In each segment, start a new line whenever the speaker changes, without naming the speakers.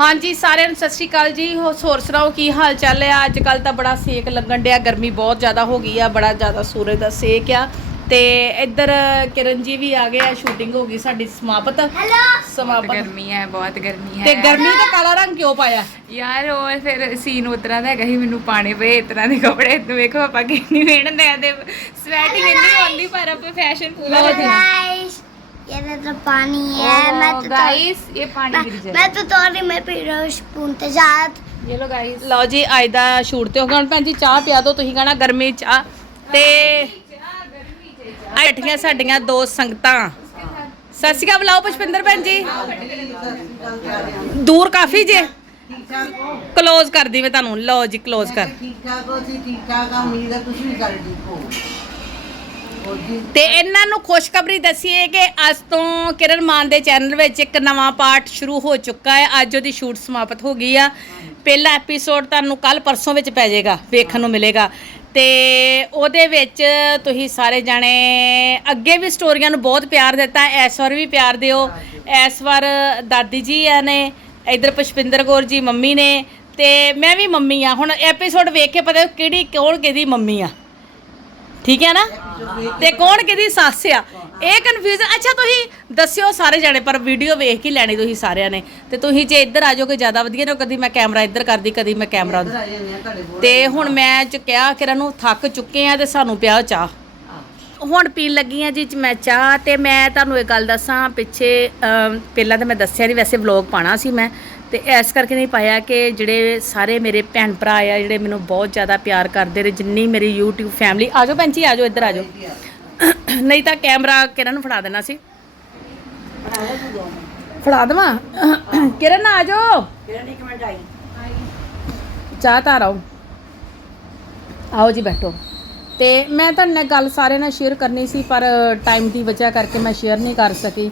ਹਾਂਜੀ, ਸਾਰਿਆਂ ਨੂੰ ਸਤਿ ਸ਼੍ਰੀ ਅਕਾਲ ਜੀ। ਹੋ- ਹੋਰ ਸੁਣਾਓ, ਕੀ ਹਾਲ ਚਾਲ ਹੈ? ਅੱਜ ਕੱਲ ਤਾਂ ਬੜਾ ਸੇਕ ਲੱਗਣ ਡਿਆ। ਗਰਮੀ ਬਹੁਤ ਜ਼ਿਆਦਾ ਹੋ ਗਈ ਆ, ਬੜਾ ਜ਼ਿਆਦਾ ਸੂਰਜ ਦਾ ਸੇਕ ਆ। ਤੇ ਇੱਧਰ ਕਿਰਨ ਜੀ ਵੀ ਆ ਗਏ ਆ ਸ਼ੂਟਿੰਗ ਹੋ ਗਈ ਸਾਡੀ ਸਮਾਪਤ
ਬਹੁਤ
ਸਮਾਪਤ
ਗਰਮੀ ਹੈ ਬਹੁਤ ਗਰਮੀ ਹੈ
ਤੇ ਗਰਮੀ ਦਾ ਕਾਲਾ ਰੰਗ ਕਿਉਂ ਪਾਇਆ
ਯਾਰ ਉਹ ਫਿਰ ਸੀਨ ਉਤਰਾ ਦਾ ਹੈਗਾ ਸੀ ਮੈਨੂੰ ਪਾਣੇ ਪਏ ਇਸ ਤਰ੍ਹਾਂ ਦੇ ਕੱਪੜੇ ਤੂੰ ਵੇਖੋ ਆਪਾਂ ਕਿੰਨੀ ਮਿਹਨਤ ਹੈ ਤੇ ਸਵੈਟਿੰਗ ਇੰਨੀ ਆਉਂਦੀ ਪਰ ਆਪਾਂ ਫੈਸ਼ਨ ਪੂਰਾ
ਲਓ ਜੀ।
गाइस ये तो पानी है मैं तो
ਗਾਇਸ ਇਹ ਪਾਣੀ ਗਿਰ
मैं
ਜਾਏ
तो तोरी में पी रहा हूँ स्पून के साथ
ਇਹ ਲੋ ਗਾਇਸ
ਲਓ ਜੀ ਅੱਜ ਦਾ ਸ਼ੂਟ ਤੇ ਹੋ ਗਿਆ ਹੁਣ ਭੈਣ ਜੀ ਚਾਹ ਪਿਆ ਦਿਓ ਤੁਸੀਂ ਕਹਣਾ ਗਰਮੀ ਚਾਹ ਤੇ ਬੈਠੀਆਂ ਸਾਡੀਆਂ ਦੋ ਸੰਗਤਾਂ। ਸਤਿ ਸ਼੍ਰੀ ਅਕਾਲ ਬੁਲਾਓ ਪੁਸ਼ਪਿੰਦਰ ਭੈਣ ਜੀ। ਦੂਰ ਕਾਫੀ ਜੇ। ਕਲੋਜ਼ ਕਰਦੀ ਮੈਂ ਤੁਹਾਨੂੰ। ਲਓ ਜੀ ਕਲੋਜ਼ ਕਰ।
ਠੀਕ ਠਾਕ ਹੋ ਜੀ ਠੀਕ ਠਾਕ ਆ ਉਮੀਦ ਹੈ ਤੁਸੀਂ ਵੀ ਸਾਰੇ ਠੀਕ ਹੋ
ਤੇ ਇਹਨਾਂ ਨੂੰ ਖੁਸ਼ਖਬਰੀ ਦਸੀਏ ਕਿ ਅੱਜ ਤੋਂ ਕਿਰਨ ਮਾਨ ਦੇ ਚੈਨਲ ਵਿੱਚ ਇੱਕ ਨਵਾਂ ਪਾਠ ਸ਼ੁਰੂ ਹੋ ਚੁੱਕਾ ਹੈ। ਅੱਜ ਉਹਦੀ ਸ਼ੂਟ ਸਮਾਪਤ ਹੋ ਗਈ ਆ। ਪਹਿਲਾ ਐਪੀਸੋਡ ਤੁਹਾਨੂੰ ਕੱਲ ਪਰਸੋਂ ਵਿੱਚ ਪੈ ਜਾਏਗਾ, ਵੇਖਣ ਨੂੰ ਮਿਲੇਗਾ। ਤੇ ਉਹਦੇ ਵਿੱਚ ਤੁਸੀਂ ਸਾਰੇ ਜਾਣੇ ਅੱਗੇ ਵੀ ਸਟੋਰੀਆਂ ਨੂੰ ਬਹੁਤ ਪਿਆਰ ਦਿੱਤਾ ਇਸ ਵਾਰ ਵੀ ਪਿਆਰ ਦਿਓ। ਇਸ ਵਾਰ ਦਾਦੀ ਜੀ ਆ ਨੇ ਇਧਰ ਪੁਸ਼ਪਿੰਦਰ ਕੌਰ ਜੀ ਮੰਮੀ ਨੇ ਤੇ ਮੈਂ ਵੀ ਮੰਮੀ ਆ। ਹੁਣ ਐਪੀਸੋਡ ਵੇਖ ਕੇ ਪਤਾ ਕਿਹੜੀ ਕੌਣ ਕਿਹਦੀ ਮੰਮੀ ਆ। ਠੀਕ ਹੈ ਨਾ? ਤੇ ਕੌਣ ਕਿਹਦੀ ਸੱਸ ਆ? ਇਹ ਕਨਫਿਊਜ਼ਨ ਅੱਛਾ ਤੁਸੀਂ ਦੱਸਿਓ ਸਾਰੇ ਜਾਣੇ ਪਰ ਵੀਡੀਓ ਵੇਖ ਕੇ ਲੈਣੀ ਤੁਸੀਂ ਸਾਰਿਆਂ ਨੇ। ਤੇ ਤੁਸੀਂ ਜੇ ਇੱਧਰ ਆ ਜਾਓਗੇ ਜ਼ਿਆਦਾ ਵਧੀਆ ਨਾ ਕਦੀ ਮੈਂ ਕੈਮਰਾ ਇੱਧਰ ਕਰਦੀ ਕਦੀ ਮੈਂ ਕੈਮਰਾ ਤੇ ਹੁਣ ਮੈਂ ਚ ਕਿਹਾ ਕਿ ਇਹਨਾਂ ਨੂੰ ਥੱਕ ਚੁੱਕੇ ਆ ਤੇ ਸਾਨੂੰ ਪਿਆ ਚਾਹ। ਹੁਣ ਪੀਣ ਲੱਗੀ ਆ ਜੀ ਮੈਂ ਚਾਹ ਤੇ ਮੈਂ ਤੁਹਾਨੂੰ ਇੱਕ ਗੱਲ ਦੱਸਾਂ ਪਿੱਛੇ ਅਮ, ਪਹਿਲਾਂ ਤਾਂ ਮੈਂ ਦੱਸਿਆ ਨਹੀਂ ਵੈਸੇ ਵਲੌਗ ਪਾਣਾ ਸੀ ਮੈਂ। ਤੇ ਇਸ ਕਰਕੇ ਨਹੀਂ ਪਾਇਆ ਕਿ ਜਿਹੜੇ ਸਾਰੇ ਮੇਰੇ ਭੈਣ ਭਰਾ ਆ ਜਿਹੜੇ ਮੈਨੂੰ ਬਹੁਤ ਜ਼ਿਆਦਾ ਪਿਆਰ ਕਰਦੇ ਨੇ ਜਿੰਨੀ ਮੇਰੀ YouTube ਫੈਮਿਲੀ ਆਜੋ ਜੀ ਆਜੋ ਇੱਧਰ ਆਜੋ ਨਹੀਂ ਤਾਂ ਕੈਮਰਾ ਕਿਰਨ ਨੂੰ ਫੜਾ ਦੇਣਾ ਸੀ। ਫੜਾ ਦੇਵਾਂ? ਕਿਰਨ ਆਜੋ
ਕਿਹੜਾ ਇੱਕ ਮਿੰਟ ਆਈ।
ਚਾਹ ਤਾਂ ਆਓ। ਆਓ ਜੀ ਬੈਠੋ। ਤੇ ਮੈਂ ਤੁਹਾਡੇ ਨਾਲ ਗੱਲ ਸਾਰਿਆਂ ਨਾਲ ਸ਼ੇਅਰ ਕਰਨੀ ਸੀ ਪਰ ਟਾਈਮ ਦੀ ਵਜ੍ਹਾ ਕਰਕੇ ਮੈਂ ਸ਼ੇਅਰ ਨਹੀਂ ਕਰ ਸਕੀ।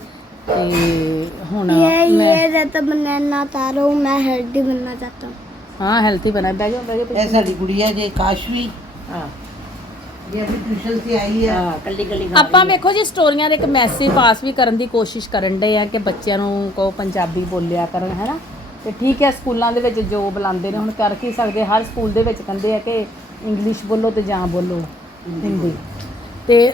ਤੇ ਹੁਣ
ये
ਮੈਂ
ये रहता बनाना तारा हूँ मैं हेल्दी बनना चाहता हूँ
ਹਾਂ ਹੈਲਥੀ ਬਣਾ ਬਹਿ ਜਾਓ ਬਹਿ ਜਾਓ
ਇਹ ਸਾਡੀ ਗੁੜੀਆ ਜੇ ਕਾਸ਼ਵੀ
ਹਾਂ
ਇਹ ਆਪਣੀ ਟਿਊਸ਼ਨ ਤੇ ਆਈ ਹੈ ਕੱਲੀ ਕੱਲੀ
ਆਪਾਂ ਵੇਖੋ ਜੀ ਸਟੋਰੀਆਂ ਦੇ ਇੱਕ ਮੈਸੇਜ ਪਾਸ ਵੀ ਕਰਨ ਦੀ ਕੋਸ਼ਿਸ਼ ਕਰਨ ਦੇ ਆ ਕਿ ਬੱਚਿਆਂ ਨੂੰ ਕੋ ਪੰਜਾਬੀ ਬੋਲਿਆ ਕਰਨ ਹੈਨਾ ਤੇ ਠੀਕ ਹੈ ਸਕੂਲਾਂ ਦੇ ਵਿੱਚ ਜੋ ਬੁਲਾਉਂਦੇ ਨੇ ਹੁਣ ਕਰ ਕੀ ਸਕਦੇ ਹਰ ਸਕੂਲ ਦੇ ਵਿੱਚ ਕਹਿੰਦੇ ਆ ਕਿ ਇੰਗਲਿਸ਼ ਬੋਲੋ ਤੇ ਜਾਂ ਬੋਲੋ ਹਿੰਦੀ ਤੇ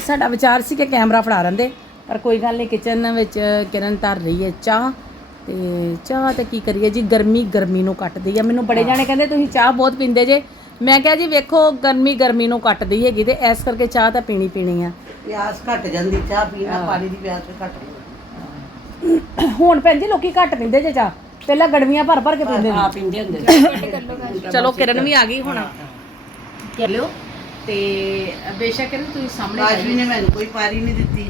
ਸਾਡਾ ਵਿਚਾਰ ਸੀ ਕਿ ਕੈਮਰਾ ਫੜਾ ਰਹਿੰਦੇ ਪਰ ਕੋਈ ਗੱਲ ਨਹੀਂ ਕਿਚਨ ਵਿੱਚ ਕਿਰਨ ਧਰ ਰਹੀ ਹੈ ਚਾਹ ਤੇ ਚਾਹ ਤੇ ਕੀ ਕਰੀਏ ਜੀ ਗਰਮੀ ਗਰਮੀ ਨੂੰ ਕੱਟਦੀ ਆ। ਮੈਨੂੰ ਬੜੇ ਜਾਣੇ ਕਹਿੰਦੇ ਤੁਸੀਂ ਚਾਹ ਬਹੁਤ ਪੀਂਦੇ ਜੇ। ਮੈਂ ਕਿਹਾ ਜੀ ਵੇਖੋ ਗਰਮੀ ਗਰਮੀ ਨੂੰ ਕੱਟਦੀ ਹੈਗੀ ਤੇ ਇਸ ਕਰਕੇ ਚਾਹ ਤਾਂ ਪੀਣੀ ਪੀਣੀ ਆ।
ਪਿਆਸ ਘਟ ਜਾਂਦੀ ਚਾਹ ਪੀਣਾ ਪਾਣੀ ਦੀ ਪਿਆਸ ਘਟ ਜਾਂਦੀ।
ਹੁਣ ਭੈਣ ਜੀ ਲੋਕੀ ਘੱਟ ਪੀਂਦੇ ਜੇ ਚਾਹ। ਪਹਿਲਾਂ ਗੜਵੀਆਂ ਭਰ ਭਰ ਕੇ ਪੀਂਦੇ
ਆ
ਨੇ
ਪੀਂਦੇ ਹੁੰਦੇ
ਚਲੋ ਕਿਰਨ ਵੀ ਆ ਗਈ ਹੁਣ। ਲਿਓ। ਤੇ ਬੇਸ਼ੱਕ ਕਿਰਨ ਤੁਸੀਂ ਸਾਹਮਣੇ
ਕਾਸ਼ਵੀ ਨੇ ਮੈਨੂੰ ਕੋਈ ਪਾਰੀ ਨਹੀਂ ਦਿੱਤੀ।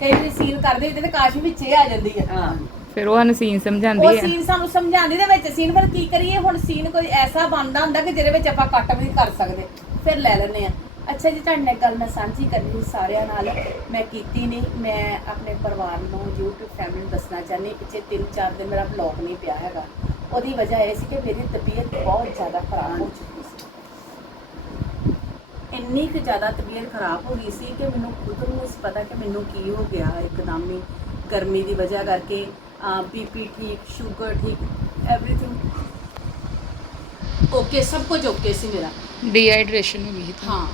ਕਈ ਵਾਰੀ ਸੀਨ ਕਰਦੇ ਹੋਈ ਤੇ ਕਾਸ਼ ਵਿੱਚ ਇਹ ਆ ਜਾਂਦੀ ਹੈ
ਹਾਂ।
ਫਿਰ ਉਹ ਸਾਨੂੰ ਸੀਨ ਸਮਝਾਉਂਦੀ
ਉਹ
ਹੈ
ਸੀਨ ਸਾਨੂੰ ਸਮਝਾਉਂਦੀ ਦੇ ਵਿੱਚ ਸੀਨ ਪਰ ਕੀ ਕਰੀਏ ਹੁਣ ਸੀਨ ਕੋਈ ਐਸਾ ਬਣਦਾ ਹੁੰਦਾ ਕਿ ਜਿਹਦੇ ਵਿੱਚ ਆਪਾਂ ਕੱਟ ਵੀ ਨਹੀਂ ਕਰ ਸਕਦੇ ਫਿਰ ਲੈ ਲੈਂਦੇ ਆ। ਅੱਛਾ ਜੀ ਤੁਹਾਡੇ ਨਾਲ ਗੱਲ ਮੈਂ ਸਾਂਝੀ ਕਰਨੀ ਸੀ ਸਾਰਿਆਂ ਨਾਲ। ਮੈਂ ਕੀਤੀ ਨਹੀਂ ਮੈਂ ਆਪਣੇ ਪਰਿਵਾਰ ਨੂੰ YouTube ਫੈਮਿਲੀ ਨੂੰ ਦੱਸਣਾ ਚਾਹੁੰਦੀ ਪਿੱਛੇ 3-4 ਦਿਨ ਮੇਰਾ ਵਲੌਗ ਨਹੀਂ ਪਿਆ ਹੈਗਾ ਉਹਦੀ ਵਜ੍ਹਾ ਇਹ ਸੀ ਕਿ ਮੇਰੀ ਤਬੀਅਤ ਬਹੁਤ ਜ਼ਿਆਦਾ ਖਰਾਬ ਹੋ ਚੁੱਕੀ ਇੰਨੀ ਕੁ ਜ਼ਿਆਦਾ ਤਬੀਅਤ ਖਰਾਬ ਹੋ ਗਈ ਸੀ ਕਿ ਮੈਨੂੰ ਖੁਦ ਨੂੰ ਨਹੀਂ ਪਤਾ ਕਿ ਮੈਨੂੰ ਕੀ ਹੋ ਗਿਆ ਇੱਕਦਮ ਹੀ ਗਰਮੀ ਦੀ ਵਜ੍ਹਾ ਕਰਕੇ ਬੀਪੀ ਠੀਕ ਸ਼ੂਗਰ ਠੀਕ ਐਵਰੀਥਿੰਗ ਓਕੇ ਸਭ ਕੁਝ ਓਕੇ ਸੀ ਮੇਰਾ।
ਡੀਹਾਈਡਰੇਸ਼ਨ ਹੋ ਗਈ ਤਾਂ।
ਹਾਂ।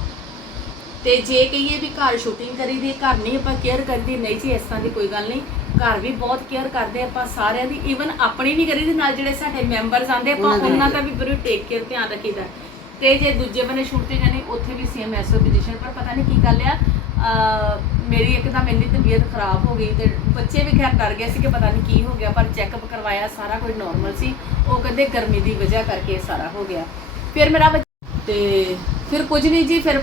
ਤੇ ਜੇ ਕਹੀਏ ਵੀ ਘਰ ਸ਼ੂਟਿੰਗ ਕਰੀਦੀ ਘਰ ਨਹੀਂ ਆਪਾਂ ਕੇਅਰ ਕਰੀਦੀ ਨਹੀਂ ਜੀ ਇਸ ਤਰ੍ਹਾਂ ਦੀ ਕੋਈ ਗੱਲ ਨਹੀਂ। ਘਰ ਵੀ ਬਹੁਤ ਕੇਅਰ ਕਰਦੇ ਆਪਾਂ ਸਾਰਿਆਂ ਦੀ। ਈਵਨ ਆਪਣੀ ਵੀ ਕਰੀਦੀ ਨਾਲ ਜਿਹੜੇ ਸਾਡੇ ਮੈਂਬਰਸ ਆਂਦੇ ਆਪਾਂ
ਉਹਨਾਂ ਦੀ
ਉਹਨਾਂ ਦਾ ਵੀ ਬੜੀ ਟੇਕ ਕੇਅਰ ਧਿਆਨ ਰੱਖੀਦਾ। ਤੇ ਜੇ ਦੂਜੇ ਬੰਨੇ ਸ਼ੂਟ ਤੇ ਜਾਣੇ ਉੱਥੇ ਵੀ ਸੇਮ ਐਸੋ ਪੋਜੀਸ਼ਨ ਪਰ ਪਤਾ ਨਹੀਂ ਕੀ ਗੱਲ ਆ ਮੇਰੀ ਇੱਕਦਮ ਇੰਨੀ ਤਬੀਅਤ ਖਰਾਬ ਹੋ ਗਈ ਤੇ ਬੱਚੇ ਵੀ ਖੈਰ ਡਰ ਗਏ ਸੀ ਕਿ ਪਤਾ ਨਹੀਂ ਕੀ ਹੋ ਗਿਆ ਪਰ ਚੈੱਕਅਪ ਕਰਵਾਇਆ ਸਾਰਾ ਕੁਝ ਨਾਰਮਲ ਸੀ ਉਹ ਕਹਿੰਦੇ ਗਰਮੀ ਦੀ ਵਜ੍ਹਾ ਕਰਕੇ ਸਾਰਾ ਹੋ ਗਿਆ। ਫਿਰ ਮੇਰਾ ਤੇ ਫਿਰ ਕੁਝ ਨਹੀਂ ਜੀ ਫਿਰ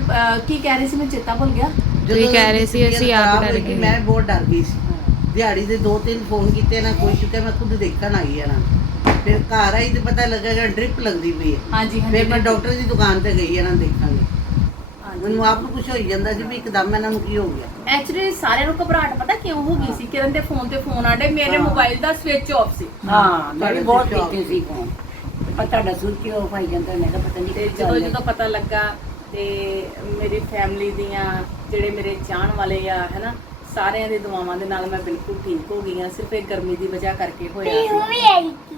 ਕੀ ਕਹਿ ਰਹੀ ਸੀ ਮੈਂ ਚੇਤਾ ਭੁੱਲ ਗਿਆ।
ਤੁਸੀਂ ਕਹਿ ਰਹੇ ਸੀ ਅਸੀਂ ਆਪ ਡਰ ਗਏ।
ਮੈਂ ਬਹੁਤ ਡਰ ਗਈ ਸੀ। ਦਿਹਾੜੀ ਦੇ ਦੋ ਤਿੰਨ ਫੋਨ ਕੀਤੇ ਨਾ ਕੋਈ ਚੁੱਕਿਆ ਮੈਂ ਖੁਦ ਦੇਖਣ ਆਈ ਆ ਨਾ। ਫਿਰ ਘਰ ਆਈ ਤੇ ਪਤਾ ਲੱਗਾ ਕਿ ਡ੍ਰਿਪ ਲੱਗਦੀ ਪਈ ਹੈ।
ਹਾਂਜੀ
ਫਿਰ ਮੈਂ ਡਾਕਟਰ ਦੀ ਦੁਕਾਨ ਤੇ ਗਈ ਇਹਨਾਂ ਦੇਖਾਂਗੇ
ਹਾਂਜੀ।
ਮੈਨੂੰ ਆਪ ਨੂੰ ਕੁਝ ਹੋਈ ਜਾਂਦਾ ਸੀ ਵੀ ਇੱਕਦਮ ਇਹਨਾਂ ਨੂੰ ਕੀ ਹੋ ਗਿਆ।
ਐਕਚੁਅਲੀ ਸਾਰਿਆਂ ਨੂੰ ਘਬਰਾਹਟ ਪਤਾ ਕਿਉਂ ਹੋ ਗਈ ਸੀ? ਕਿਰਨ ਦੇ ਫੋਨ ਤੇ ਫੋਨ ਆਡੇ ਮੇਰੇ
ਹਾਂ।
ਮੋਬਾਈਲ ਦਾ ਸਵਿਚ ਆਫ ਸੀ।
ਹਾਂ ਮੈਂ ਵੀ ਬਹੁਤ ਕੀਤੀ ਸੀ ਫੋਨ। ਪਰ ਤੁਹਾਡਾ ਕਿਉਂ ਪਾਈ ਜਾਂਦਾ? ਮੈਂ ਕਿਹਾ ਪਤਾ ਨਹੀਂ
ਤੇ
ਕੀ
ਜਦੋਂ ਜਦੋਂ ਪਤਾ ਲੱਗਾ ਤੇ ਮੇਰੀ ਫੈਮਿਲੀ ਦੀਆਂ ਜਿਹੜੇ ਮੇਰੇ ਚਾਹਣ ਵਾਲੇ ਆ ਹੈਨਾ ਸਾਰਿਆਂ ਦੀ ਦੁਆਵਾਂ ਦੇ ਨਾਲ ਮੈਂ ਬਿਲਕੁਲ ਠੀਕ ਹੋ ਗਈ ਆ ਸਿਰਫ ਇਹ ਗਰਮੀ ਦੀ ਵਜ੍ਹਾ ਕਰਕੇ ਹੋਇਆ ਸੀ।
ਵੀ ਆਈ ਸੀ।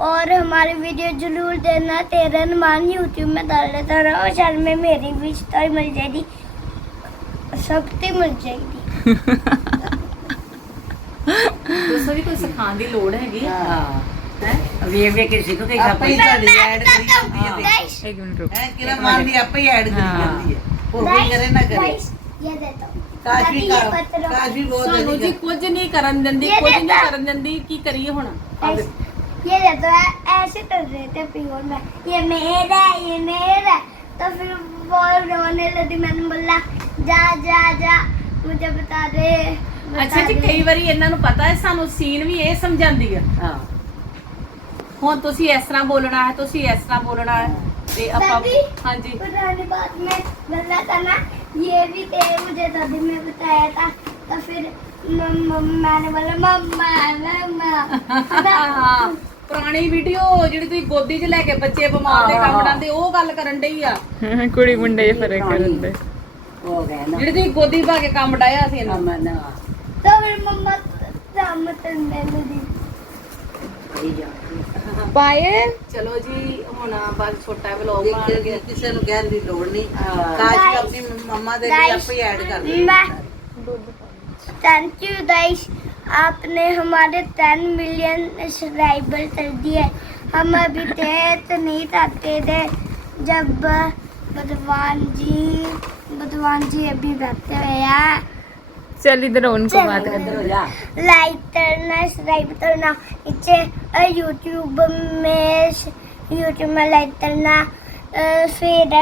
और हमारे वीडियो जरूर देना तेरा मान यूट्यूब में डाल देता रहो चल में मेरी भी स्टोरी मिल जाएगी शक्ति मिल जाएगी
ਦੱਸੋ ਵੀ ਕੋਈ ਸਿਖਾਉਣ ਦੀ ਲੋੜ ਹੈਗੀ
हाँ
ਹਾਂ
ਹੈ
ਵੇਖ ਵੇਖ ਕੇ ਸਿੱਖ ਕੇ
आप ही
ਖਾਪੀ
साड़ी ऐड करी जाती है देखो
Guys,
ਇੱਕ ਮਿੰਟ ਰੁਕ
हैं किरण मान ली आप ही ऐड करी
हाँ।
जाती है वो भी करे ना करे
guys, ये देता हूँ
काश भी
दादी, ये
का
पत्थरों-
काश भी बहुत
ਸਾਨੂੰ ਜੀ
अधिक
ਕੁਝ ਨਹੀਂ ਕਰਨ ਦਿੰਦੀ
ਇਹ
ਕੁਝ ਨਹੀਂ
ਦੇਖਾ।
ਕਰਨ ਦਿੰਦੀ ਕੀ ਕਰੀਏ ਹੁਣ
Guys, ये देता है ऐसे कर रहे थे पिंगोन में ये मेरा है, ये मेरा है। तो फिर वो रोने लगी मैंने बोला जा जा जा मुझे बता दे बता
ਅੱਛਾ ਜੀ
दे।
ਕਈ ਵਾਰੀ ਇਹਨਾਂ ਨੂੰ ਪਤਾ ਹੈ ਸਾਨੂੰ ਸੀਨ ਵੀ ਇਹ ਸਮਝਾਉਂਦੀ ਆ
ਹਾਂ
ਹੁਣ ਤੁਸੀਂ ਇਸ ਤਰ੍ਹਾਂ ਬੋਲਣਾ ਹੈ ਤੁਸੀਂ ਇਸ ਤਰ੍ਹਾਂ ਬੋਲਣਾ ਹੈ ਤੇ ਆਪਾਂ
दादी
ਹਾਂਜੀ
पुरानी बात में बोला था ना ये भी थे मुझे दादी ने बताया था तो फिर म- म- मैंने बोला मम्मा मम्मा
ਹਾਂ ਪੁਰਾਣੀ ਵੀਡੀਓ ਜਿਹੜੀ ਤੁਸੀਂ ਗੋਦੀ 'ਚ ਲੈ ਕੇ ਬੱਚੇ ਬਿਮਾਰ ਦੇ ਕੰਮ ਡਾਂਦੇ ਉਹ ਗੱਲ ਕਰਨ ਡਈ ਆ।
ਕੁੜੀ ਮੁੰਡੇ ਇਹ ਫ਼ਰਕ ਕਰਨ
ਜਿਹੜੀ ਤੁਸੀਂ ਗੋਦੀ ਪਾ ਕੇ ਕੰਮ ਡਾਇਆ ਸੀ
ਨਾ। ਮੈਂ ਤਾਂ ਫਿਰ ਮੰਮਾ ਕੰਮ
ਤੰਦੇ ਦੀ
ਇਹ
ਚਲੋ ਜੀ ਹੁਣ ਬਸ ਛੋਟਾ ਵਲੌਗ ਬਣਾ
ਲਗੇ ਕਿਸੇ ਨੂੰ
ਕਹਿਣ
ਦੀ
ਲੋੜ
ਨਹੀਂ। ਕਾਸ਼ ਆਪਣੀ ਮੰਮਾ ਦੇ ਲਈ ਆਪੇ ਐਡ ਕਰ
ਦੇ ਥੈਂਕ ਯੂ ਗਾਇਸ आपने हमारे टेन मिलियन सब्सक्राइबर कर दिए हम अभी थे तो नहीं चाहते थे जब बदवान जी बदवान जी अभी बैठे हुए हैं
चल इधर उनको बात कर
लाइक करना सब्सक्राइब करना नीचे यूट्यूब में यूट्यूब में लाइक करना फिर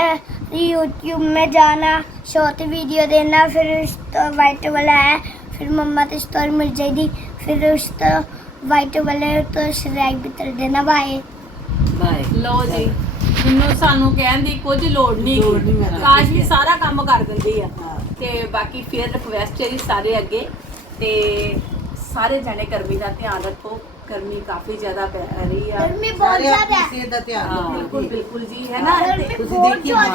यूट्यूब में जाना शॉर्ट वीडियो देना फिर तो वाइट वाला है ਫਿਰ ਮੰਮਾ ਤੇ ਸਟੋਰ ਮਿਲ ਜਾਈਦੀ ਫਿਰ ਉਸ ਤੋਂ ਵਾਈਟ ਵਾਲੇ ਤੋਂ ਸ਼ਰੈਕ ਵੀ ਤਰ ਦੇਣਾ
ਬਾਏ ਬਾਏ
ਲਓ ਜੀ। ਮੈਨੂੰ ਸਾਨੂੰ ਕਹਿਣ ਕੁਝ ਲੋੜ ਨਹੀਂ।
ਲੋੜ
ਵੀ ਸਾਰਾ ਕੰਮ ਕਰ ਦਿੰਦੀ ਆ। ਤੇ ਬਾਕੀ ਫਿਰ ਰਿਕਵੈਸਟ ਹੈ ਜੀ ਸਾਰੇ ਅੱਗੇ। ਤੇ ਸਾਰੇ ਜਾਣੇ ਗਰਮੀ ਦਾ ਧਿਆਨ ਰੱਖੋ। ਗਰਮੀ ਕਾਫੀ ਜ਼ਿਆਦਾ ਪੈ ਰਹੀ ਆ।
ਗਰਮੀ
ਬਹੁਤ
ਜ਼ਿਆਦਾ।
ਆਪਣੀ ਸਿਹਤ ਦਾ
ਧਿਆਨ
ਰੱਖੋ
ਬਿਲਕੁਲ ਬਿਲਕੁਲ ਜੀ ਹੈ ਨਾ?
ਤੁਸੀਂ ਦੇਖੀ
ਜ਼ਿਆਦਾ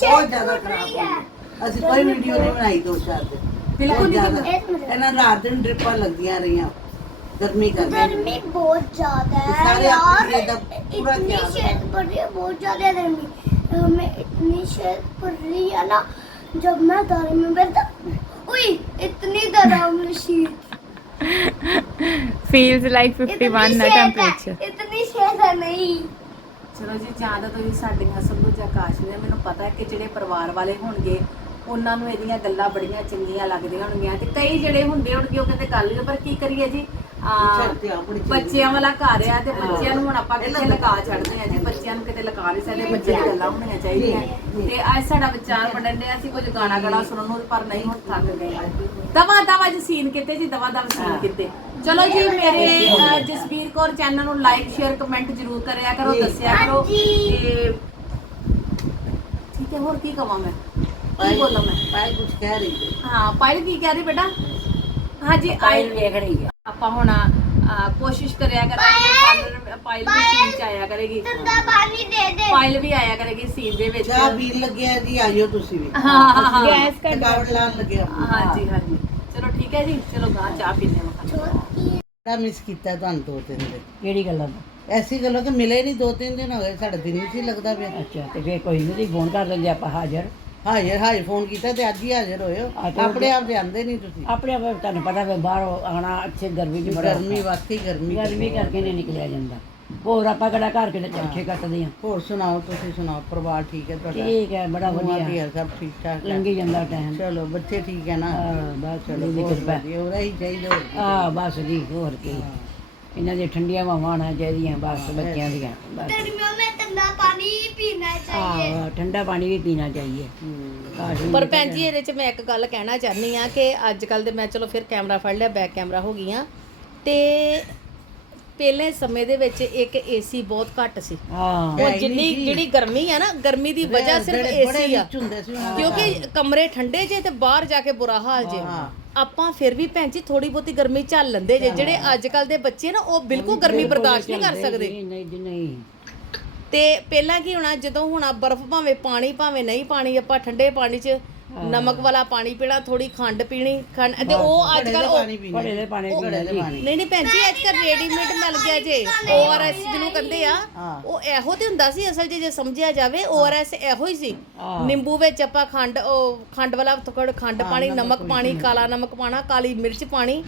ਬਹੁਤ ਜ਼ਿਆਦਾ ਖਰਾਬ ਹੋ। ਗਈ ਅਸੀਂ ਕੋਈ ਵੀਡੀਓ ਨਹੀਂ ਬਣਾਈ ਦੋ ਚਾਰ ਦਿਨ।
ਬਿਲਕੁਲ
ਬਹੁਤ
ਨਹੀਂ
ਜ਼ਿਆਦਾ।
एक मिनट
ਇਹਨਾਂ ਰਾਤ ਦਿਨ ਡ੍ਰਿਪਾਂ ਲੱਗਦੀਆਂ ਰਹੀਆਂ ਗਰਮੀ ਕਰਕੇ
गर्मी बहुत ज्यादा है
सारे
यार
अपनी सेहत का पूरा
इतनी
ख्याल
शर्ट पड़ रही है बहुत ज्यादा गर्मी हमें इतनी शर्ट पड़ रही है ना जब मैं दारू में बैठा उई इतनी गरम शीट
feels like 51
इतनी
ना
शर्ट है
temperature
इतनी शर्ट है नहीं
ਚਲੋ ਜੀ ਜਾਂ ਤਾਂ ਤੁਸੀਂ ਸਾਡੀਆਂ ਸਭ ਕੁਝ ਆਕਾਸ਼ ਨੇ ਮੈਨੂੰ ਪਤਾ ਹੈ ਕਿ ਜਿਹੜੇ ਪਰਿਵਾਰ ਵਾਲੇ ਹੋਣਗੇ ਉਹਨਾਂ ਨੂੰ ਇਹਦੀਆਂ ਗੱਲਾਂ ਬੜੀਆਂ ਚੰਗੀਆਂ ਲੱਗਦੀਆਂ ਹੋਣਗੀਆਂ ਤੇ ਕਈ ਜਿਹੜੇ ਹੁੰਦੇ ਹੋਣਗੇ ਉਹ ਕਹਿੰਦੇ ਗੱਲ ਨਹੀਂ ਪਰ ਕੀ ਕਰੀਏ ਜੀ। ਬੱਚਿਆਂ ਵਾਲਾ ਘਰ ਆ ਤੇ ਬੱਚਿਆਂ ਨੂੰ ਹੁਣ ਆਪਾਂ ਕਿੱਥੇ ਲਗਾ ਛੱਡਦੇ ਆ ਜੀ? ਬੱਚਿਆਂ ਨੂੰ ਕਿਤੇ ਲਗਾ ਨਹੀਂ ਸਕਦੇ ਬੱਚੇ ਦੀ ਗੱਲਾਂ ਹੋਣੀਆਂ ਚਾਹੀਦੀਆਂ। ਤੇ ਅੱਜ ਸਾਡਾ ਵਿਚਾਰ ਬਣਨ ਡਿਆ ਸੀ ਕੁਝ ਗਾਣਾ ਗਾਣਾ ਸੁਣਨ ਨੂੰ ਪਰ ਨਹੀਂ ਹੁਣ ਥੱਕ ਗਏ। ਦਵਾ ਦਵਾ ਜੀ ਸੀਨ ਕਿਤੇ ਜੀ ਦਵਾ ਦਵਾ ਸੀਨ ਕਿਤੇ। ਚਲੋ ਜੀ ਮੇਰੇ ਜਸਬੀਰ ਕੌਰ ਚੈਨਲ ਨੂੰ ਲਾਈਕ ਸ਼ੇਅਰ ਕਮੈਂਟ ਜ਼ਰੂਰ ਕਰਿਆ ਕਰੋ। ਦੱਸਿਆ ਕਰੋ। ਤੇ ਠੀਕ ਹੈ ਹੋਰ ਕੀ ਕਵਾਂ ਮੈਂ? ਕੀ ਬੋਲਾਂ ਮੈਂ।
ਪਾਈ ਕੁਝ ਕਹਿ ਰਹੀ ਹੈ
ਹਾਂ ਪਾਇਲ ਕੀ ਕਹਿ ਰਹੀ ਬੇਟਾ? ਹਾਂਜੀ ਆਈ
ਵੇਖ ਰਹੀ ਹੈ
ਆਪਾਂ ਹੁਣ ਕੋਸ਼ਿਸ਼ ਕਰਿਆ ਕਰਾਂਗੇ ਪਾਇਲ ਵੀ ਸੀਨ ਚ ਆਇਆ ਕਰੇਗੀ।
ਪਾਣੀ ਦੇ ਦੇ।
ਪਾਇਲ ਵੀ ਆਇਆ ਕਰੇਗੀ ਸੀਨ ਦੇ ਵਿੱਚ।
ਚਾਹ ਪੀਣ ਲੱਗਿਆ ਜੀ ਆਇਓ ਤੁਸੀਂ ਵੀ।
ਹਾਂ
ਗੈਸ ਕੱਢ
ਥਕਾਵਟ ਲਾਣ ਲੱਗਿਆ
ਹਾਂਜੀ ਹਾਂਜੀ। ਚਲੋ ਠੀਕ ਹੈ ਜੀ ਚਲੋ ਗਾਂ ਚਾਹ ਪੀਨੇ ਵਾ
ਬੜਾ ਮਿਸ ਕੀਤਾ ਤੁਹਾਨੂੰ ਦੋ ਤਿੰਨ ਦਿਨ।
ਕਿਹੜੀ ਗੱਲਾਂ? ਦਾ
ਐਸੀ ਗੱਲੋਂ ਕਿ ਮਿਲੇ ਨਹੀਂ ਦੋ ਤਿੰਨ ਦਿਨ ਹੋ ਗਏ ਸਾਡਾ ਦਿਨ ਵੀ ਸੀ ਲੱਗਦਾ ਪਿਆ।
ਅੱਛਾ ਤੇ ਫੇਰ ਕੋਈ ਨਹੀਂ ਫੋਨ ਕਰ ਦਿੰਦੇ ਆਪਾਂ ਹਾਜ਼ਰ।
ਹਾਜ਼ਰ ਹਾਜ਼ਰ ਫੋਨ ਕੀਤਾ ਤੇ ਅੱਜ ਹੀ ਹਾਜ਼ਰ ਹੋਏ ਹੋ।
ਆ ਤੇ
ਆਪਣੇ ਆਪ ਤੇ ਆਂਦੇ ਨਹੀਂ ਤੁਸੀਂ।
ਆਪਣੇ ਆਪ ਤੁਹਾਨੂੰ ਪਤਾ ਵੀ ਬਾਹਰ ਆਣਾ ਅੱਛੇ ਗਰਮੀ ਚ ਬੜਾ
ਗਰਮੀ ਵਾਕਈ ਗਰਮੀ
ਗਰਮੀ ਕਰਕੇ ਨਹੀਂ ਨਿਕਲਿਆ ਜਾਂਦਾ। ਹੋਰ ਆਪਾਂ ਕਿਹੜਾ ਘਰ ਕਿਤੇ ਚਰਖੇ ਕੱਟਦੇ ਆ
ਹੋਰ ਸੁਣਾਓ ਤੁਸੀਂ ਸੁਣਾਓ ਪਰਿਵਾਰ ਠੀਕ ਹੈ ਤੁਹਾਡਾ?
ਠੀਕ ਹੈ ਬੜਾ
ਵਧੀਆ।
ਵਧੀਆ
ਸਭ ਠੀਕ ਠਾਕ ਹੈ?
ਲੰਘੀ ਜਾਂਦਾ ਟਾਈਮ
ਚਲੋ ਬੱਚੇ ਠੀਕ ਹੈ ਨਾ?
ਹਾਂ ਬਸ
ਚਲੋ
ਚਲੋ ਦੀ
ਬਹੁਤ
ਕਿਰਪਾ।
ਵਧੀਆ। ਹੋ ਰਹੀ ਚਾਹੀਦਾ ਹੋਰ ਕੀ।
ਆ ਬਸ ਜੀ ਹੋਰ ਕੀ। ਇਹਨਾਂ ਦੀ ਠੰਡੀਆਂ ਹਵਾਵਾਂ ਆਉਣਾ ਚਾਹੀਦੀਆਂ ਬਸ ਬੱਚਿਆਂ ਦੀਆਂ ਬਸ
तेरी मम्मी में ठंडा पानी पीना चाहिए
ਆ ਠੰਡਾ ਪਾਣੀ ਵੀ ਪੀਣਾ ਚਾਹੀਏ
ਹੂੰ।
ਕਾਸ਼ ਵੀ
ਪਰ ਭੈਣ ਜੀ ਇਹਦੇ ਚ ਮੈਂ ਇੱਕ ਗੱਲ ਕਹਿਣਾ ਚਾਹਨੀ ਆ ਕਿ ਅੱਜ ਕੱਲ ਦੇ ਮੈਂ ਚਲੋ ਫਿਰ ਕੈਮਰਾ ਫੜ ਲਿਆ ਬੈਕ ਕੈਮਰਾ ਹੋ ਗਈਆਂ ਤੇ ਪਹਿਲੇ ਸਮੇਂ ਦੇ ਵਿੱਚ ਇੱਕ ਏਸੀ ਬਹੁਤ ਘੱਟ ਸੀ
ਹਾਂ
ਹੁਣ
ਹੈ ਹੀ
ਜਿੰਨੀ
ਨਹੀਂ ਸੀ।
ਜਿਹੜੀ ਗਰਮੀ ਆ ਨਾ ਗਰਮੀ ਦੀ ਵਜ੍ਹਾ ਸਿਰਫ
ਬੜੇ- ਬੜੇ
ਏਸੀ ਆ
ਵਿੱਚ ਹੁੰਦੇ ਸੀ ਉਹਨਾਂ ਦੇ
ਕਿਉਂਕਿ ਕਮਰੇ ਠੰਡੇ ਜੇ ਤੇ ਬਾਹਰ ਜਾ ਕੇ ਬੁਰਾ ਹਾਲ ਜੇ
ਹਾਂ।
ਆਪਾਂ ਫਿਰ ਵੀ ਭੈਣ ਜੀ ਥੋੜੀ ਬਹੁਤੀ ਗਰਮੀ ਝੱਲ ਲੈਂਦੇ ਜੇ। ਜਿਹੜੇ ਅੱਜ ਕੱਲ ਦੇ ਬੱਚੇ ਨਾ ਉਹ ਬਿਲਕੁਲ ਗਰਮੀ ਬਰਦਾਸ਼ਤ ਨਹੀਂ ਕਰ ਸਕਦੇ।
ਨਹੀਂ ਨਹੀਂ ਜੀ, ਨਹੀਂ।
ਤੇ ਪਹਿਲਾਂ ਕੀ ਹੋਣਾ ਜਦੋਂ ਹੋਣਾ ਬਰਫ਼ ਭਾਵੇਂ ਪਾਣੀ ਭਾਵੇਂ ਨਹੀਂ ਪਾਣੀ ਆਪਾਂ ਠੰਡੇ ਪਾਣੀ 'ਚ ਨਮਕ ਵਾਲਾ ਪਾਣੀ ਪੀਣਾ ਥੋੜੀ ਖੰਡ ਪੀਣੀ ਖੰਡ ਤੇ ਉਹ ਅੱਜ
ਘੜੇ
ਕੱਲ
ਪਾਣੀ ਪੀਣਾ
ਬੜੇ ਦੇ ਪਾਣੀ
ਘੜੇ ਦੇ
ਜੀ
ਪਾਣੀ।
ਨਹੀਂ ਨਹੀਂ ਭੈਣ ਜੀ ਅੱਜ ਕੱਲ ਰੈਡੀਮੇਡ ਮਿਲ ਗਿਆ ਜੇ। ਓਆਰਐਸ ਜਿਹਨੂੰ ਕਹਿੰਦੇ ਆ। ਉਹ ਇਹੋ ਤੇ ਹੁੰਦਾ ਸੀ ਅਸਲ 'ਚ ਜੇ ਸਮਝਿਆ ਜਾਵੇ ਓਆਰਐਸ ਇਹੋ ਹੀ ਸੀ। ਨਿੰਬੂ ਵਿੱਚ ਆਪਾਂ ਖੰਡ ਉਹ ਖੰਡ ਵਾਲਾ ਥੋੜਾ ਖੰਡ ਪਾਣੀ ਨਮਕ ਪਾਣੀ ਕਾਲਾ ਨਮਕ ਪਾਣਾ ਕਾਲੀ ਮਿਰਚ ਪਾਣੀ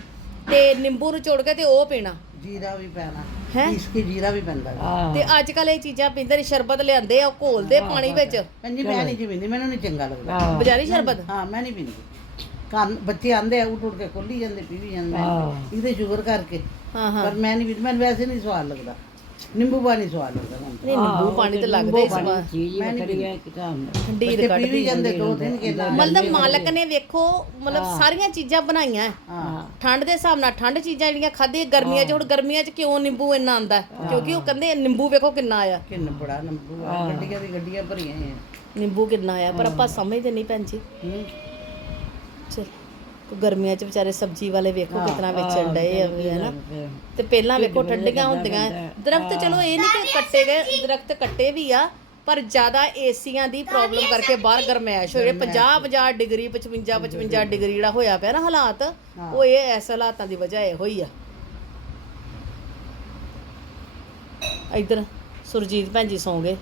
ਤੇ ਨਿੰਬੂ ਨੂੰ ਚੋੜ ਕੇ ਤੇ ਉਹ ਪੀਣਾ।
ਜੀਰਾ ਵੀ ਪੈਣਾ
ਹੈਂ?
ਇਸ ਕੀ ਜੀਰਾ ਵੀ ਪੈਂਦਾ।
ਹਾਂ।
ਤੇ ਅੱਜ ਕੱਲ ਇਹ ਚੀਜ਼ਾਂ ਪੀਂਦੇ ਨੇ ਸ਼ਰਬਤ ਲਿਆਂਦੇ ਆ ਉਹ ਘੋਲਦੇ ਪਾਣੀ ਵਿੱਚ।
ਪੰਜੀ ਮੈਂ ਨਹੀਂ ਜੀ ਪੀਂਦੀ ਮੈਨੂੰ ਨਹੀਂ ਚੰਗਾ ਲੱਗਦਾ।
ਬਜ਼ਾਰੀ ਸ਼ਰਬਤ?
ਹਾਂ ਮੈਂ ਨਹੀਂ ਪੀਂਦੀ। ਕੰਨ ਬੱਚੇ ਆਂਦੇ ਆ ਉੱਠ ਉੱਠ ਕੇ ਖੋਲੀ ਜਾਂਦੇ ਪੀ ਵੀ ਜਾਂਦੇ।
ਹਾਂ।
ਇਹਦੇ ਸ਼ੂਗਰ ਕਰਕੇ।
ਹਾਂ ਹਾਂ।
ਪਰ ਮੈਂ ਨਹੀਂ ਪੀਂਦੀ ਮੈਨੂੰ ਵੈਸੇ ਨਹੀਂ ਸਵਾਦ ਲੱਗਦਾ। ਨਿੰਬੂ ਪਾਣੀ ਸਵਾਦ ਲੱਗਦਾ ਮੈਨੂੰ
ਨਹੀਂ ਨਿੰਬੂ ਪਾਣੀ ਤੇ ਲੱਗਦਾ ਹੀ ਸਵਾਦ।
ਚੀਜ਼ ਹੀ ਵੱਖਰੀ ਹੈ ਕਿਤਾਬ
ਠੰਡੀ
ਬੱਚੇ ਪੀ
ਕੱਢਦੀ
ਵੀ ਜਾਂਦੇ ਦੋ ਦਿਨ ਕੇ ਨਾਲ
ਮਤਲਬ ਮਾਲਕ ਨੇ ਵੇਖੋ ਮਤਲਬ ਸਾਰੀਆਂ ਚੀਜ਼ਾਂ ਬਣਾਈਆਂ ਹੈ।
ਹਾਂ।
ਠੰਡ ਦੇ ਹਿਸਾਬ ਨਾਲ ਠੰਡ ਚੀਜ਼ਾਂ ਜਿਹੜੀਆਂ ਖਾਧੀ ਗਰਮੀਆਂ 'ਚ ਹੁਣ ਗਰਮੀਆਂ 'ਚ ਕਿਉਂ ਨਿੰਬੂ ਇੰਨਾ ਆਂਦਾ? ਕਿਉਂਕਿ ਉਹ ਕਹਿੰਦੇ ਨਿੰਬੂ ਵੇਖੋ ਕਿੰਨਾ ਆਇਆ।
ਕਿੰਨ ਬੜਾ ਨਿੰਬੂ ਆ ਗੱਡੀਆਂ ਦੀ ਗੱਡੀਆਂ ਭਰੀਆਂ ਹੈ
ਨਿੰਬੂ ਕਿੰਨਾ ਆਇਆ ਪਰ ਆਪਾਂ ਸਮਝਦੇ ਨਹੀਂ ਭੈਣ ਜੀ।
ਹੂੰ।
ਚਲ। ਗਰਮੀਆਂ 'ਚ ਵਿਚਾਰੇ ਸਬਜ਼ੀ ਵਾਲੇ ਵੇਖੋ ਕਿਤਨਾ ਵੇਚਣ ਡਏ ਆ ਵੀ ਹੈ ਨਾ ਤੇ ਪਹਿਲਾਂ ਵੇਖੋ ਠੰਡੀਆਂ ਹੁੰਦੀਆਂ। ਦਰਖਤ ਚਲੋ ਇਹ ਨਹੀਂ ਕਿ ਕੱਟੇ ਗਏ ਦਰਖਤ ਕੱਟੇ ਵੀ ਆ ਪਰ ਜ਼ਿਆਦਾ ਏਸੀਆਂ ਦੀ ਪ੍ਰੋਬਲਮ ਕਰਕੇ ਬਾਹਰ ਗਰਮੈਸ਼ ਹੋ ਰਹੀ 50 50 ਡਿਗਰੀ 55 55 ਡਿਗਰੀ ਜਿਹੜਾ ਹੋਇਆ ਪਿਆ ਨਾ ਹਾਲਾਤ ਉਹ ਇਹ ਐਸ ਹਾਲਾਤਾਂ ਦੀ ਵਜ੍ਹਾ ਇਹੋ ਹੀ ਆ। ਇੱਧਰ ਸੁਰਜੀਤ ਭੈਣ ਜੀ ਸੌਂ ਗਏ।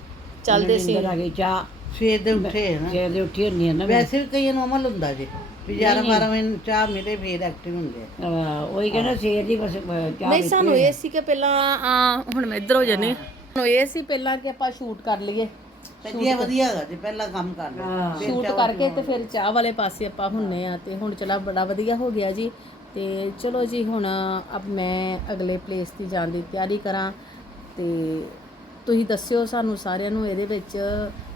ਚੱਲਦੇ ਸੀ
ਆ ਗਈ ਚਾਹ।
ਸਵੇਰ ਦੇ ਉੱਠੇ ਹੈ ਨਾ।
ਸਵੇਰ ਦੇ ਉੱਠੀ ਹੁੰਦੀ ਹੈ ਨਾ।
ਵੈਸੇ ਵੀ ਕਈਆਂ ਨੂੰ ਅਮਲ ਹੁੰਦਾ ਜੇ। ਵੀ 11 12 ਵਜੇ ਚਾਹ ਮਿਲੇ ਫੇਰ ਐਕਟਿਵ ਹੁੰਦੇ ਆ।
ਅਹ ਉਹੀ ਕਹਿੰਦਾ ਸਵੇਰ ਦੀ ਬਸ ਅਹ, ਚਾਹ
ਨਹੀਂ ਸਾਨੂੰ ਇਹ ਸੀ ਕਿ ਪਹਿਲਾਂ ਆ ਹੁਣ ਮੈਂ ਇੱਧਰ ਹੋ ਜਾਨੀ ਸਾਨੂੰ ਇਹ ਸੀ ਪਹਿਲਾਂ ਕਿ ਆਪਾਂ ਸ਼ੂਟ ਕਰ ਲਈਏ।
ਵਧੀਆ ਵਧੀਆ ਹੈਗਾ ਜੇ ਪਹਿਲਾਂ ਕੰਮ ਕਰ ਲਓ। ਫਿਰ
ਸ਼ੂਟ
ਚਾਹ
ਕਰਕੇ ਤੇ ਫਿਰ ਚਾਹ ਵਾਲੇ ਪਾਸੇ ਆਪਾਂ ਹੁੰਨੇ ਆ ਤੇ ਹੁਣ ਚਲਾ ਬੜਾ ਵਧੀਆ ਹੋ ਗਿਆ ਜੀ। ਤੇ ਚਲੋ ਜੀ ਹੁਣ ਅਬ ਮੈਂ ਅਗਲੇ ਪਲੇਸ ਦੀ ਜਾਣ ਦੀ ਤਿਆਰੀ ਕਰਾਂ। ਤੇ ਤੁਸੀਂ ਦੱਸਿਓ ਸਾਨੂੰ ਸਾਰਿਆਂ ਨੂੰ ਇਹਦੇ ਵਿੱਚ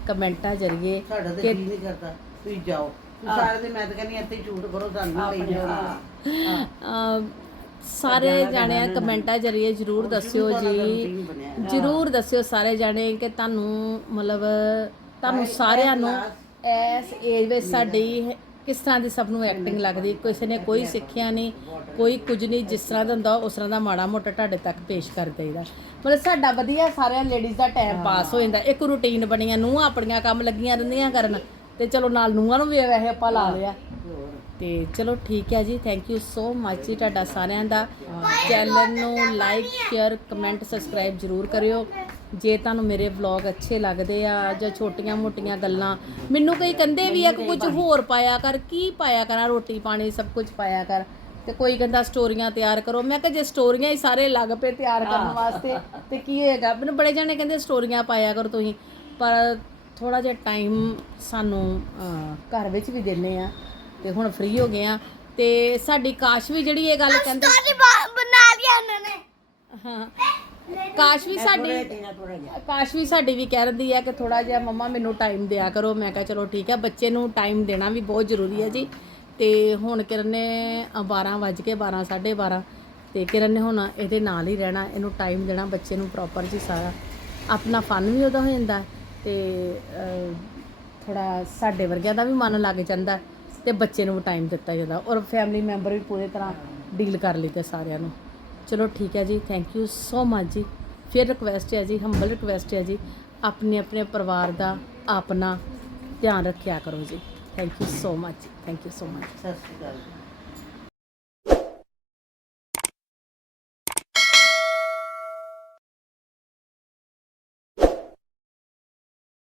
ਕਮੈਂਟਾਂ ਜਰੀਏ
ਸਾਡਾ ਤਾਂ ਜੀ ਨਹੀਂ ਕਰਦਾ ਤੁਸੀਂ ਜਾਓ। ਤੁਸੀਂ ਸਾਰੇ ਦੇ ਮੈਂ ਤਾਂ ਕਹਿੰਦੀ ਇੱਥੇ ਹੀ ਸ਼ੂਟ ਕਰੋ ਸਾਨੂੰ ਲਈ ਜਾਓ
ਅਮ ਸਾਰੇ ਜਾਣੇ ਕਮੈਂਟਾਂ ਜਰੀਏ ਜਰੂਰ ਦੱਸਿਓ ਜੀ। ਜਰੂਰ ਦੱਸਿਓ ਸਾਰੇ ਜਾਣੇ ਕਿ ਤੁਹਾਨੂੰ ਮਤਲਬ ਤੁਹਾਨੂੰ ਸਾਰਿਆਂ ਨੂੰ ਇਸ ਏਜ ਵਿੱਚ ਸਾਡੀ ਕਿਸ ਤਰ੍ਹਾਂ ਦੀ ਸਭ ਨੂੰ ਐਕਟਿੰਗ ਲੱਗਦੀ ਕਿਸੇ ਨੇ ਕੋਈ ਸਿੱਖਿਆ ਨਹੀਂ ਕੋਈ ਕੁਝ ਨਹੀਂ ਜਿਸ ਤਰ੍ਹਾਂ ਦਾ ਹੁੰਦਾ ਉਸ ਤਰ੍ਹਾਂ ਦਾ ਮਾੜਾ ਮੋਟਾ ਤੁਹਾਡੇ ਤੱਕ ਪੇਸ਼ ਕਰ ਦੇਈਦਾ। ਮਤਲਬ ਸਾਡਾ ਵਧੀਆ ਸਾਰਿਆਂ ਲੇਡੀਜ਼ ਦਾ ਟਾਈਮ ਪਾਸ ਹੋ ਜਾਂਦਾ। ਇੱਕ ਰੂਟੀਨ ਬਣੀਆਂ ਨੂੰ ਆਪਣੀਆਂ ਕੰਮ ਲੱਗੀਆਂ ਰਹਿੰਦੀਆਂ ਕਰਨ। ਤੇ ਚਲੋ ਨਾਲ ਨੂੰਹਾਂ ਨੂੰ ਵੀ ਵੈਸੇ ਆਪਾਂ ਲਾ ਲਿਆ। ਤੇ ਚਲੋ ਠੀਕ ਹੈ ਜੀ ਥੈਂਕ ਯੂ ਸੋ ਮੱਚ ਜੀ ਤੁਹਾਡਾ ਸਾਰਿਆਂ ਦਾ। ਚੈਨਲ ਨੂੰ ਲਾਈਕ ਸ਼ੇਅਰ ਕਮੈਂਟ ਸਬਸਕ੍ਰਾਈਬ ਜਰੂਰ ਕਰਿਓ। ਜੇ ਤੁਹਾਨੂੰ ਮੇਰੇ ਵਲੌਗ ਅੱਛੇ ਲੱਗਦੇ ਆ ਜਾਂ ਛੋਟੀਆਂ-ਮੋਟੀਆਂ ਗੱਲਾਂ ਮੈਨੂੰ ਕਈ ਕਹਿੰਦੇ ਵੀ ਆ ਕਿ ਕੁਝ ਹੋਰ ਪਾਇਆ ਕਰ ਕੀ ਪਾਇਆ ਕਰਾਂ ਰੋਟੀ ਪਾਣੀ ਸਭ ਕੁਝ ਪਾਇਆ ਕਰ। ਤੇ ਕੋਈ ਕਹਿੰਦਾ ਸਟੋਰੀਆਂ ਤਿਆਰ ਕਰੋ ਮੈਂ ਕਿਹਾ ਜੇ ਸਟੋਰੀਆਂ ਹੀ ਸਾਰੇ ਲੱਗ ਪਏ ਤਿਆਰ ਕਰਨ ਵਾਸਤੇ ਤੇ ਕੀ ਹੋਏਗਾ? ਮੈਨੂੰ ਬੜੇ ਜਾਣੇ ਕਹਿੰਦੇ ਸਟੋਰੀਆਂ ਪਾਇਆ ਕਰੋ ਤੁਸੀਂ ਪਰ ਥੋੜਾ ਜਿਹਾ ਟਾਈਮ ਸਾਨੂੰ ਘਰ ਵਿੱਚ ਵੀ ਦਿੰਨੇ ਆ ਤੇ ਹੁਣ ਫ੍ਰੀ ਹੋ ਗਏ ਆ ਤੇ ਸਾਡੀ ਕਾਸ਼ ਵੀ ਜਿਹੜੀ ਇਹ ਗੱਲ ਕਹਿੰਦੇ
ਬਣਾ ਲਿਆ ਉਹਨਾਂ ਨੇ।
ਹਾਂ। ਕਾਸ਼ ਵੀ ਸਾਡੀ ਕਾਸ਼ ਵੀ ਸਾਡੀ ਵੀ ਕਹਿ ਰਹੀ ਹੈ ਕਿ ਥੋੜਾ ਜਿਹਾ ਮੰਮਾ ਮੈਨੂੰ ਟਾਈਮ ਦਿਆ ਕਰੋ। ਮੈਂ ਕਿਹਾ ਚਲੋ ਠੀਕ ਹੈ ਬੱਚੇ ਨੂੰ ਟਾਈਮ ਦੇਣਾ ਵੀ ਬਹੁਤ ਜ਼ਰੂਰੀ ਹੈ ਜੀ। ਤੇ ਹੁਣ ਕਿਰਨ ਨੇ 12 ਵਜ ਕੇ 12 12:30 ਤੇ ਕਿਰਨ ਨੇ ਹੁਣ ਇਹਦੇ ਨਾਲ ਹੀ ਰਹਿਣਾ ਇਹਨੂੰ ਟਾਈਮ ਦੇਣਾ ਬੱਚੇ ਨੂੰ ਪ੍ਰੋਪਰ ਜੀ ਸਾਰਾ। ਆਪਣਾ ਫਨ ਵੀ ਉਹਦਾ ਹੋ ਜਾਂਦਾ। ਤੇ ਥੋੜਾ ਸਾਡੇ ਵਰਗਿਆਂ ਦਾ ਵੀ ਮਨ ਲੱਗ ਜਾਂਦਾ ਤੇ ਬੱਚੇ ਨੂੰ ਵੀ ਟਾਈਮ ਦਿੱਤਾ ਜਾਂਦਾ ਔਰ ਫੈਮਿਲੀ ਮੈਂਬਰ ਵੀ ਪੂਰੀ ਤਰ੍ਹਾਂ ਡੀਲ ਕਰ ਲਈਦੇ ਸਾਰਿਆਂ ਨੂੰ। ਚਲੋ ਠੀਕ ਹੈ ਜੀ ਥੈਂਕ ਯੂ ਸੋ ਮਚ ਜੀ। ਫਿਰ ਰਿਕਵੈਸਟ ਹੈ ਜੀ ਹੰਬਲ ਰਿਕਵੈਸਟ ਹੈ ਜੀ, ਆਪਣੇ ਆਪਣੇ ਪਰਿਵਾਰ ਦਾ ਆਪਣਾ ਧਿਆਨ ਰੱਖਿਆ ਕਰੋ ਜੀ। Thank you so much thank you so much
Sat Shri Akal